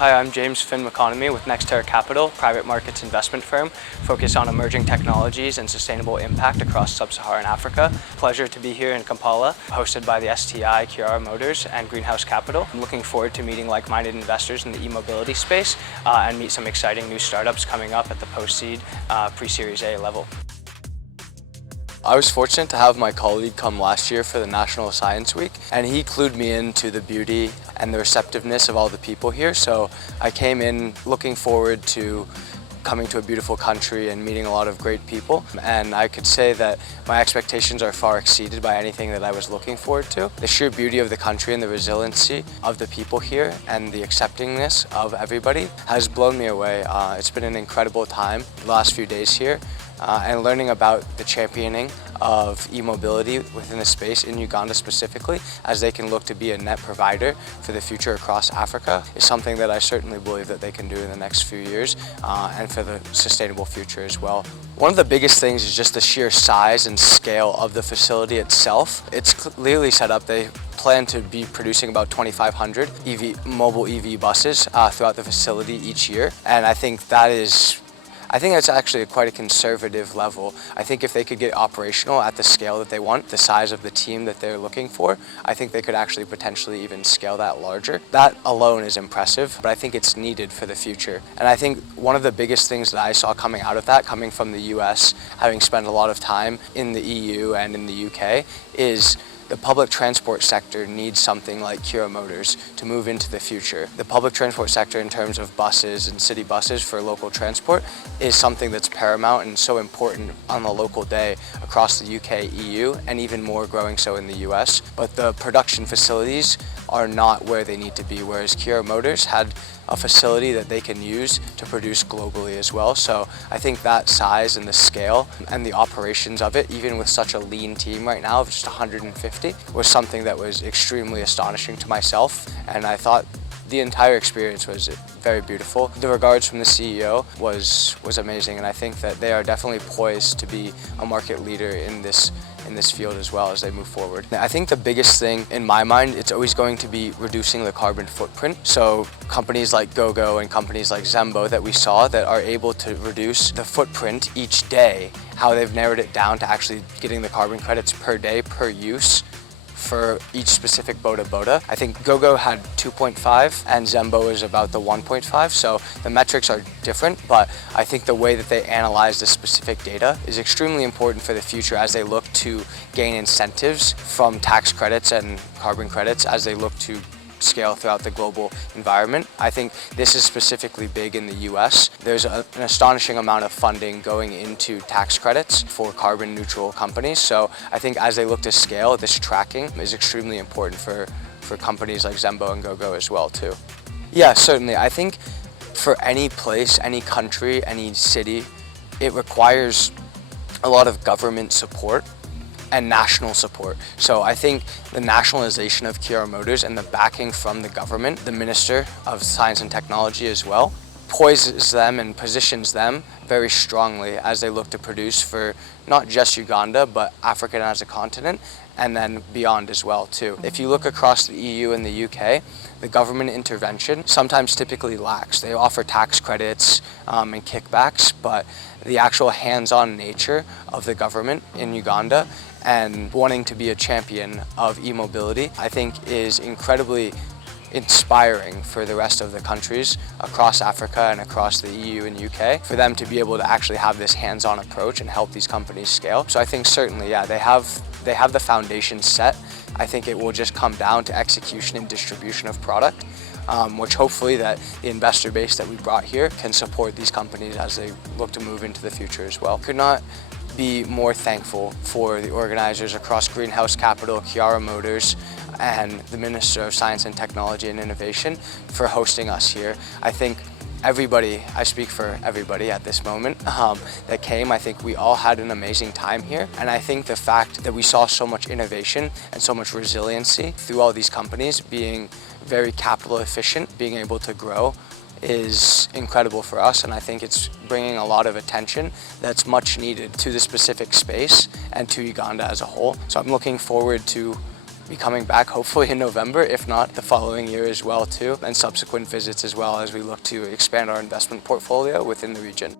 Hi, I'm Finn McConomy with Nexterra Capital, private markets investment firm focused on emerging technologies and sustainable impact across sub-Saharan Africa. Pleasure to be here in Kampala, hosted by the STI, Kiara Motors, and Greenhouse Capital. I'm looking forward to meeting like-minded investors in the e-mobility space and meet some exciting new startups coming up at the post-seed pre-Series A level. I was fortunate to have my colleague come last year for the National Science Week, and he clued me into the beauty and the receptiveness of all the people here. So I came in looking forward to coming to a beautiful country and meeting a lot of great people, and I could say that my expectations are far exceeded by anything that I was looking forward to. The sheer beauty of the country and the resiliency of the people here and the acceptingness of everybody has blown me away. It's been an incredible time the last few days here. And learning about the championing of e-mobility within the space in Uganda specifically, as they can look to be a net provider for the future across Africa, is something that I certainly believe that they can do in the next few years and for the sustainable future as well. One of the biggest things is just the sheer size and scale of the facility itself. It's clearly set up. They plan to be producing about 2,500 mobile EV buses throughout the facility each year, and I think that's actually quite a conservative level. I think if they could get operational at the scale that they want, the size of the team that they're looking for, I think they could actually potentially even scale that larger. That alone is impressive, but I think it's needed for the future. And I think one of the biggest things that I saw coming out of that, coming from the US, having spent a lot of time in the EU and in the UK, is the public transport sector needs something like Kiara Motors to move into the future. The public transport sector in terms of buses and city buses for local transport is something that's paramount and so important on the local day across the UK, EU, and even more growing so in the US. But the production facilities are not where they need to be, whereas Kiara Motors had a facility that they can use to produce globally as well. So I think that size and the scale and the operations of it, even with such a lean team right now of just 150, was something that was extremely astonishing to myself, and I thought the entire experience was very beautiful. The regards from the CEO was amazing, and I think that they are definitely poised to be a market leader in this field as well as they move forward. I think the biggest thing in my mind, it's always going to be reducing the carbon footprint. So companies like GoGo and companies like Zembo that we saw that are able to reduce the footprint each day, how they've narrowed it down to actually getting the carbon credits per day, per use, for each specific boda. I think GoGo had 2.5 and Zembo is about the 1.5, so the metrics are different, but I think the way that they analyze the specific data is extremely important for the future as they look to gain incentives from tax credits and carbon credits as they look to scale throughout the global environment. I think this is specifically big in the US. There's an astonishing amount of funding going into tax credits for carbon neutral companies. So I think as they look to scale, this tracking is extremely important for companies like Zembo and GoGo as well too. Yeah, certainly. I think for any place, any country, any city, it requires a lot of government support and national support. So I think the nationalization of Kiara Motors and the backing from the government, the Minister of Science and Technology as well, poises them and positions them very strongly as they look to produce for not just Uganda, but Africa as a continent, and then beyond as well too. If you look across the EU and the UK, the government intervention sometimes typically lacks. They offer tax credits and kickbacks, but the actual hands-on nature of the government in Uganda and wanting to be a champion of e-mobility, I think is incredibly inspiring for the rest of the countries across Africa and across the EU and UK for them to be able to actually have this hands-on approach and help these companies scale. So I think certainly, yeah, they have the foundation set. I think it will just come down to execution and distribution of product, which hopefully that the investor base that we brought here can support these companies as they look to move into the future as well. Could not be more thankful for the organizers across Greenhouse Capital, Kiara Motors, and the Minister of Science and Technology and Innovation for hosting us here. I think everybody, I speak for everybody at this moment, that came, I think we all had an amazing time here. And I think the fact that we saw so much innovation and so much resiliency through all these companies being very capital efficient, being able to grow, is incredible for us, and I think it's bringing a lot of attention that's much needed to the specific space and to Uganda as a whole. So I'm looking forward to be coming back hopefully in November, if not the following year as well too, and subsequent visits as well as we look to expand our investment portfolio within the region.